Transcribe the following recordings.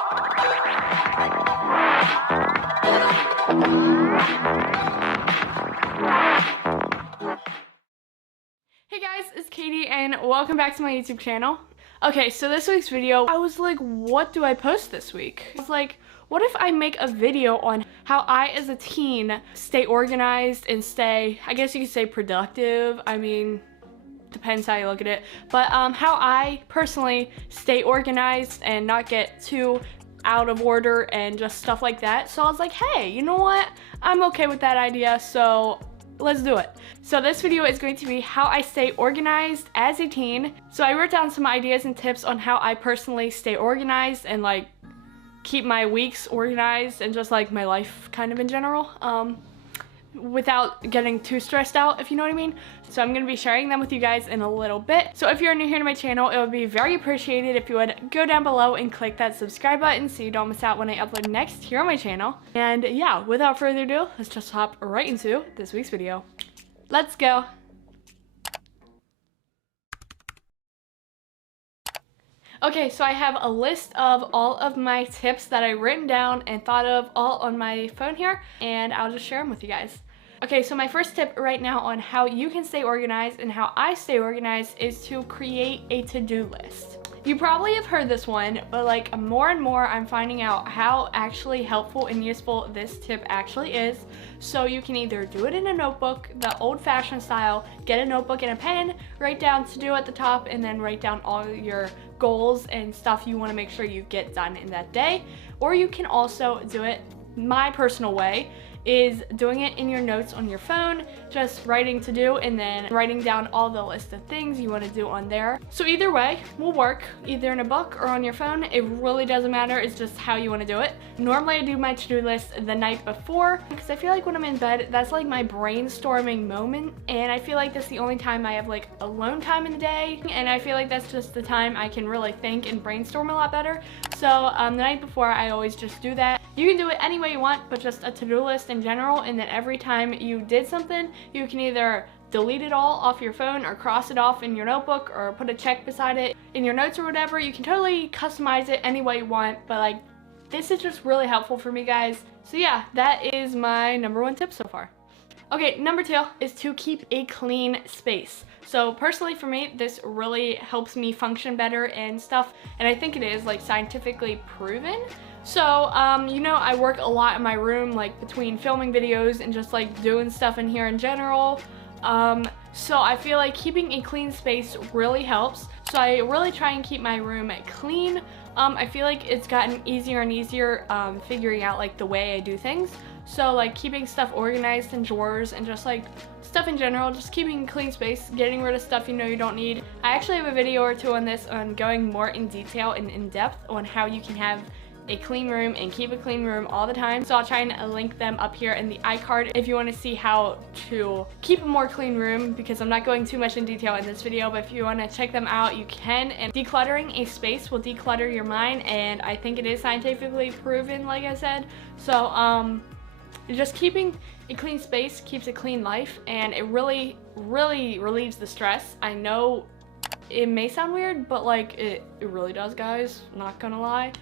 Hey guys, it's Katie and welcome back to my YouTube channel. Okay, so this week's video, I was like, what do I post this week? I was like, what if I make a video on how I as a teen stay organized and stay, I guess you could say productive. I mean, depends how you look at it. But how I personally stay organized and not get too out of order and just stuff like that. So I was like, hey, you know what? I'm okay with that idea, so let's do it. So this video is going to be how I stay organized as a teen. So I wrote down some ideas and tips on how I personally stay organized and like keep my weeks organized and just like my life kind of in general, without getting too stressed out, if you know what I mean. So I'm going to be sharing them with you guys in a little bit. So if you're new here to my channel, it would be very appreciated if you would go down below and click that subscribe button so you don't miss out when I upload next here on my channel. And yeah, without further ado, let's just hop right into this week's video. Let's go. Okay, so I have a list of all of my tips that I've written down and thought of all on my phone here, and I'll just share them with you guys. Okay, so my first tip right now on how you can stay organized and how I stay organized is to create a to-do list. You probably have heard this one, but like more and more I'm finding out how actually helpful and useful this tip actually is. So you can either do it in a notebook, the old-fashioned style, get a notebook and a pen, write down to do at the top, and then write down all your goals and stuff you want to make sure you get done in that day. Or you can also do it my personal way, is doing it in your notes on your phone, just writing to do and then writing down all the list of things you want to do on there. So either way will work, either in a book or on your phone. It really doesn't matter, it's just how you want to do it. Normally I do my to-do list the night before because I feel like when I'm in bed, that's like my brainstorming moment, and I feel like that's the only time I have like alone time in the day, and I feel like that's just the time I can really think and brainstorm a lot better. So the night before I always just do that. You can do it any way you want, but just a to-do list in general, and then every time you did something, you can either delete it all off your phone or cross it off in your notebook or put a check beside it in your notes or whatever. You can totally customize it any way you want, but like this is just really helpful for me, guys. So yeah, that is my #1 tip so far. Okay, #2 is to keep a clean space. So personally for me, this really helps me function better and stuff, and I think it is like scientifically proven. So, you know, I work a lot in my room, like between filming videos and just like doing stuff in here in general. So I feel like keeping a clean space really helps. So I really try and keep my room clean. I feel like it's gotten easier and easier figuring out like the way I do things. So like keeping stuff organized in drawers and just like stuff in general, just keeping a clean space, getting rid of stuff you know you don't need. I actually have a video or two on this, on going more in detail and in depth on how you can have a clean room and keep a clean room all the time. So I'll try and link them up here in the iCard if you want to see how to keep a more clean room, because I'm not going too much in detail in this video, but if you want to check them out, you can. And decluttering a space will declutter your mind, and I think it is scientifically proven, like I said. So just keeping a clean space keeps a clean life, and it really relieves the stress. I know it may sound weird, but like it really does, guys, not gonna lie.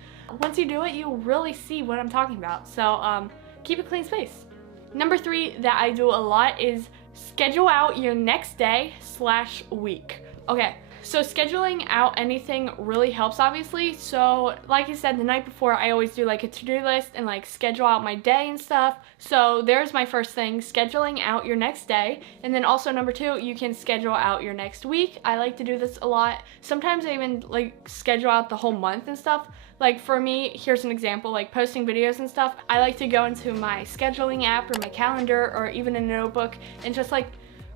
Once you do it, you'll really see what I'm talking about. So keep a clean space. #3 that I do a lot is schedule out your next day/week. Okay, so scheduling out anything really helps, obviously. So like I said, the night before I always do like a to-do list and like schedule out my day and stuff. So there's my first thing, scheduling out your next day. And then also #2, you can schedule out your next week. I like to do this a lot. Sometimes I even like schedule out the whole month and stuff. Like for me, here's an example, like posting videos and stuff. I like to go into my scheduling app or my calendar or even a notebook and just like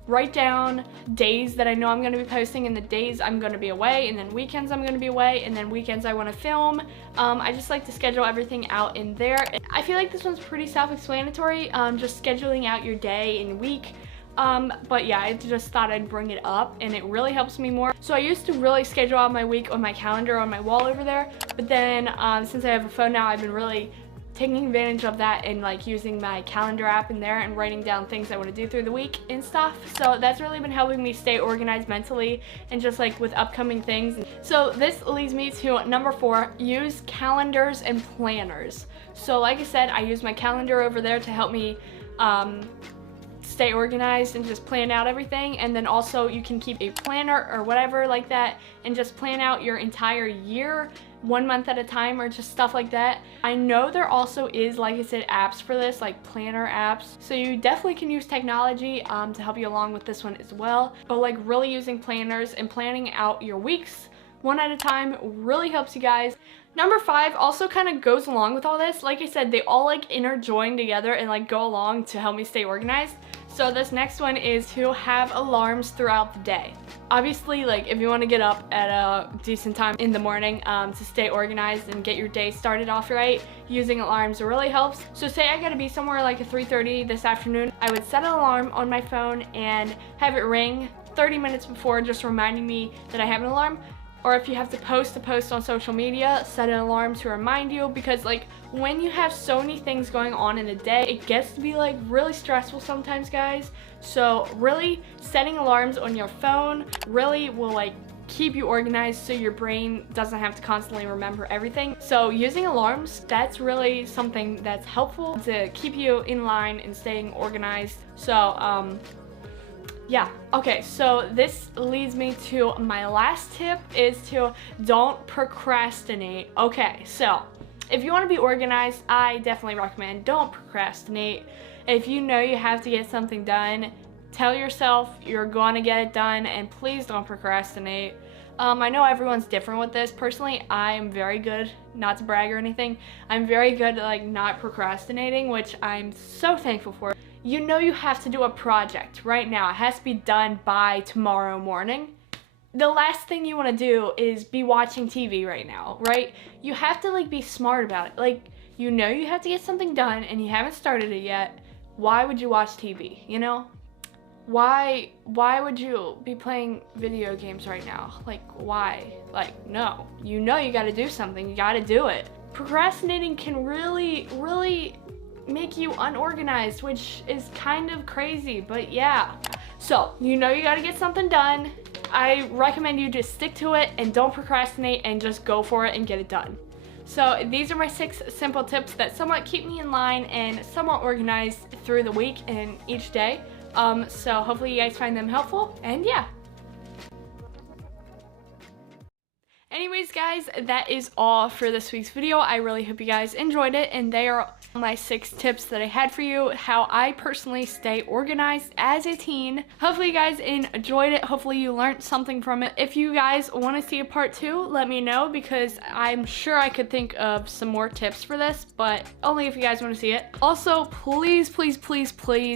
write down days that I know I'm going to be posting and the days I'm going to be away, and then weekends I'm going to be away, and then weekends I want to film. I just like to schedule everything out in there. I feel like this one's pretty self-explanatory, just scheduling out your day and week. But yeah, I just thought I'd bring it up, and it really helps me more. So I used to really schedule out my week on my calendar on my wall over there, but then since I have a phone now, I've been really taking advantage of that and like using my calendar app in there and writing down things I want to do through the week and stuff. So that's really been helping me stay organized mentally and just like with upcoming things. So this leads me to number 4, use calendars and planners. So like I said, I use my calendar over there to help me stay organized and just plan out everything. And then also you can keep a planner or whatever like that and just plan out your entire year 1 month at a time or just stuff like that. I know there also is, like I said, apps for this, like planner apps. So you definitely can use technology to help you along with this one as well. But like really using planners and planning out your weeks 1 at a time really helps you guys. Number 5 also kind of goes along with all this. Like I said, they all like interjoin together and like go along to help me stay organized. So this next one is to have alarms throughout the day. Obviously, like if you want to get up at a decent time in the morning to stay organized and get your day started off right, using alarms really helps. So say I gotta be somewhere like at 3:30 this afternoon, I would set an alarm on my phone and have it ring 30 minutes before, just reminding me that I have an alarm. Or if you have to post a post on social media, set an alarm to remind you, because like when you have so many things going on in a day, it gets to be like really stressful sometimes, guys. So really setting alarms on your phone really will like keep you organized so your brain doesn't have to constantly remember everything. So using alarms, that's really something that's helpful to keep you in line and staying organized. So yeah, okay, so this leads me to my last tip, is to don't procrastinate. Okay, so if you want to be organized, I definitely recommend don't procrastinate. If you know you have to get something done, tell yourself you're going to get it done, and please don't procrastinate. I know everyone's different with this. Personally, I am very good, not to brag or anything, I'm very good at like not procrastinating, which I'm so thankful for. You know you have to do a project right now. It has to be done by tomorrow morning. The last thing you want to do is be watching TV right now, right? You have to like be smart about it. Like, you know you have to get something done and you haven't started it yet. Why would you watch TV, you know? Why would you be playing video games right now? Like, why? Like, no. You know you gotta do something. You gotta do it. Procrastinating can really make you unorganized, which is kind of crazy, but yeah. So, you know you gotta get something done. I recommend you just stick to it and don't procrastinate and just go for it and get it done. So these are my 6 simple tips that somewhat keep me in line and somewhat organized through the week and each day. So hopefully you guys find them helpful, and yeah. Anyways, guys, that is all for this week's video. I really hope you guys enjoyed it, and they are my 6 tips that I had for you, how I personally stay organized as a teen. Hopefully you guys enjoyed it. Hopefully you learned something from it. If you guys want to see a part 2, let me know, because I'm sure I could think of some more tips for this, but only if you guys want to see it. Also, please,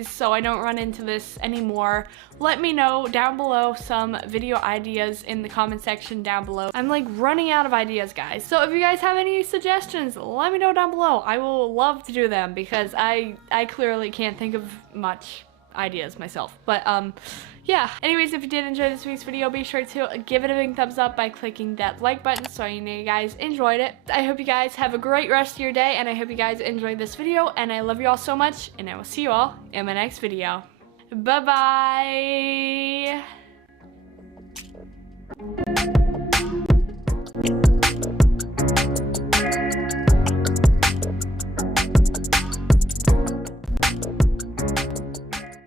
so I don't run into this anymore, let me know down below some video ideas in the comment section down below. I'm like running out of ideas, guys. So if you guys have any suggestions, let me know down below. I will love to do them, because I clearly can't think of much ideas myself. But yeah. Anyways, if you did enjoy this week's video, be sure to give it a big thumbs up by clicking that like button so I know you guys enjoyed it. I hope you guys have a great rest of your day, and I hope you guys enjoyed this video, and I love you all so much, and I will see you all in my next video. Bye-bye!